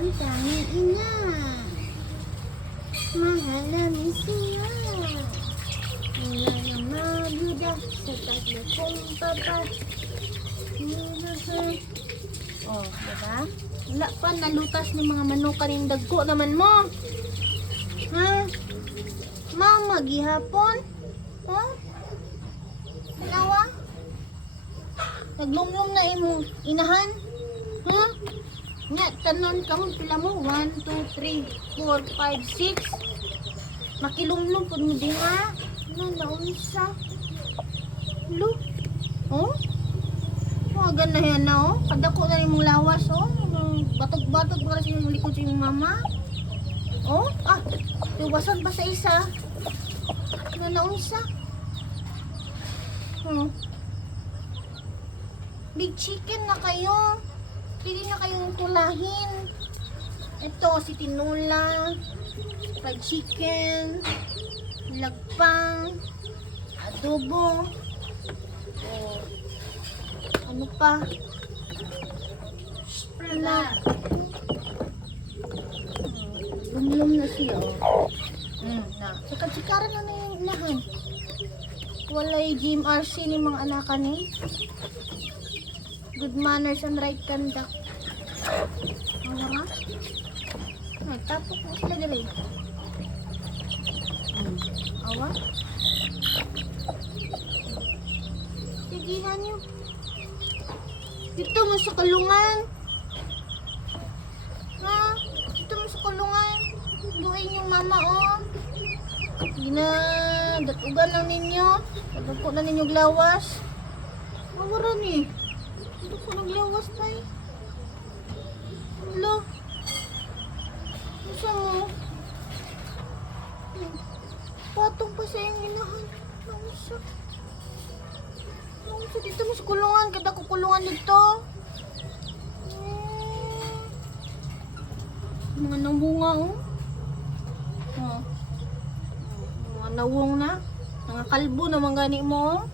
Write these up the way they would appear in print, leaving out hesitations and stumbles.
ang tanging ina. Mahal namin siya. Wala na maduda sa tatlo kong papa. Oh, diba? Wala pa nalutas ng mga manok kaning dagko naman mo. Ha? Mama, gihapon? Ha? Dalawa? Naglumlum na imong inahan? Ha? Nga, tanon ka mo, pila mo? 1, 2, 3, 4, 5, 6. Makilumlum po mo din ha? Ano, naunsa? Look. Oh? Mga ganda yan na oh. Kadako na imong lawas oh. Batog-batog para sa imong likod sa imong mama. Oh? Ah, iwasan pa sa isa. Ano, naunsa? Big chicken na kayo. Pili na kayong tulahin. Ito, si tinola, fried chicken, lagpang, adobo, ano pa? Wala. Lumlum na siya. Na. Sikat-sikaran na yung inahan. Walay GMRC ni mga anakan eh. Good manners and right conduct. Ano nga? Tapos mo sila dali. Awa? Sigihan nyo. Dito mo sa kulungan. Ha? Dito mo sa kulungan. Duin yung mama oh. Datugan lang ninyo. Datuko na ninyo glawas. Mawaran eh. Dito ko naglawas pa eh. Hello. Masa mo? Patong pa sa iyong inahan. Nausa. Nausa dito mo sa kulungan. Kada ko kulungan dito. Mga nambunga oh. Mga nawong na. Mga kalbo naman gani mo.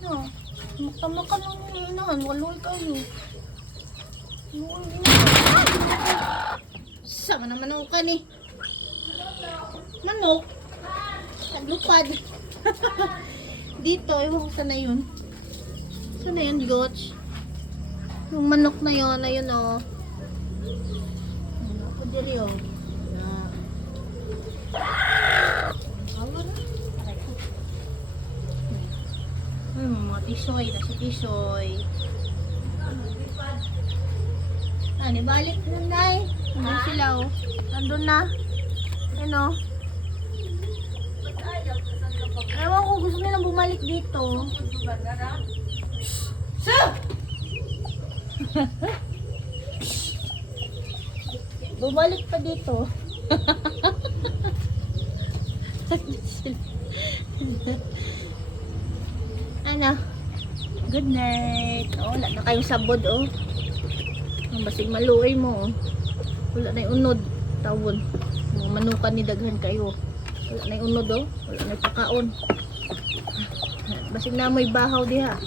No, magtamakan lang yung inahan. Waloy kayo. Sama naman ako ka ni. Manok. Naglupad. Dito, ewan ko sana yun. Sana yun, Goch? Yung manok na yun, ayun o. Ano ako diri o. Mga tisoy na si tisoy. Balik na day. Nandun sila oh. Nandun na. Ano? Ewan ko, gusto nilang bumalik dito. So! Bumalik pa dito. Ano? Good night. Oh, wala na kayong sabod oh. Ang basig maluoy mo oh. Wala na yung unod. Tawon. Mga manukan ni daghan kayo. Wala na yung unod oh. Wala na yung pakaon. Basig na mo'y bahaw diha.